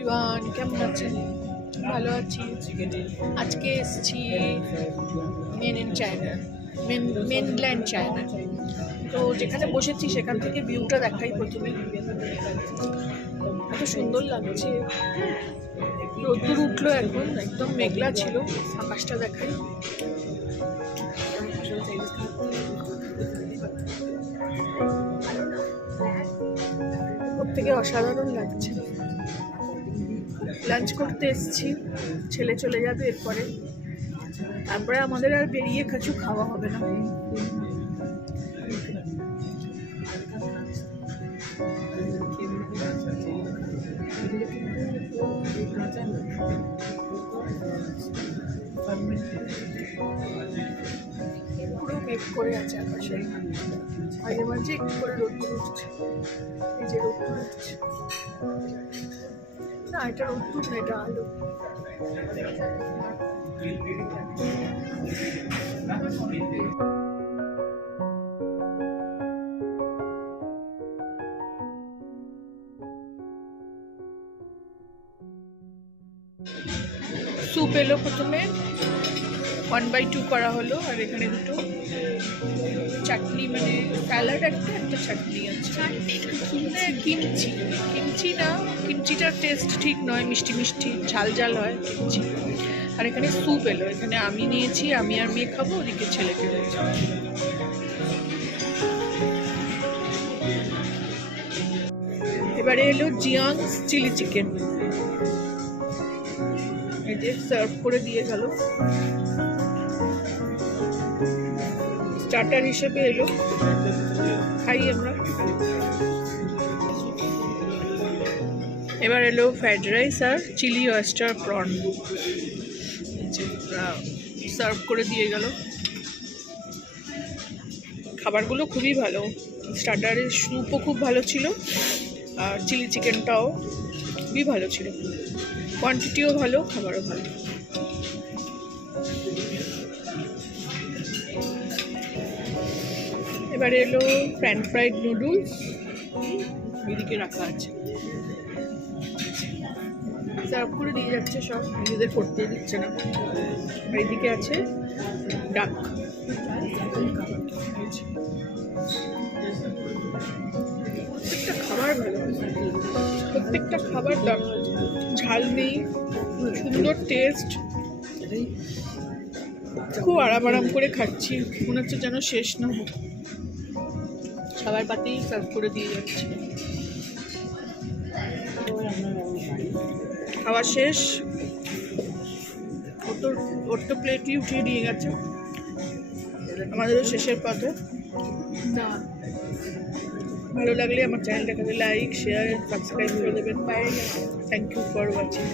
Everyone, কেমন আছেন? ভালো আছি। আজকে এসেছি মেনল্যান্ড চায়না। তো যেখানে বসেছি সেখান থেকে ভিউটা দেখাই প্রথমে। এত সুন্দর লাগছে। রোদ্দুর উঠলো এখন, একদম মেঘলা ছিল। আকাশটা দেখাই। প্রত্যেকে অসাধারণ লাগছে। লাঞ্চ করতে এসেছি, ছেলে চলে যাবে এরপরে। তারপরে আমাদের আর বেরিয়ে কিছু খাওয়া হবে না। পুরো মেঘ করে আছে আকাশে, মাঝে মাঝে একটু করে রোদ্দুর উঠছে। এই যে রোদ্দুর উঠছে, না এটা রোদ্দুর না, এটা আলো। স্যুপ এলো প্রথমে, 1/2 করা হলো। আর এখানে দুটো চাটনি, মানে স্যালাড একটা চাটনি আছে। কিমচি না, কিমচিটার টেস্ট ঠিক নয়, মিষ্টি মিষ্টি ঝাল ঝাল হয় কিমচি। আর এখানে স্যুপ এলো, এখানে আমি নিয়েছি, আমি আর মেয়ে খাবো, ওদিকে ছেলেকে রয়েছে। এবারে এলো জিয়াংস চিলি চিকেন, এই যে সার্ভ করে দিয়ে গেল। স্টার্টার হিসেবে এলো, খাই আমরা। এবার এলো ফ্রাইড রাইস আর চিলি অয়েস্টার প্রন, সার্ভ করে দিয়ে গেল। খাবারগুলো খুবই ভালো, স্টার্টারের স্যুপও খুব ভালো ছিল, আর চিলি চিকেনটাও খুবই ভালো ছিল। কোয়ান্টিটিও ভালো, খাবারও ভালো। এবারে এলো প্যান ফ্রাইড নুডলস, এদিকে রাখা আছে, সার্ভ করে দিয়ে যাচ্ছে সব, নিজেদের করতে দিচ্ছে না। আর এদিকে আছে ডাক। প্রত্যেকটা খাবার ভালো, প্রত্যেকটা খাবার ঝাল নেই, সুন্দর টেস্ট। খুব আরাম করে খাচ্ছি, মনে হচ্ছে যেন শেষ না হোক। খাবার পাতেই সার্ভ করে দিয়ে যাচ্ছে। খাওয়া শেষ, ওর তো প্লেটই উঠিয়ে নিয়ে গেছে, আমাদেরও শেষের পথে। ভালো লাগলে আমার চ্যানেলটাকে লাইক, শেয়ার, সাবস্ক্রাইব করে দেবেন। Thank you for watching.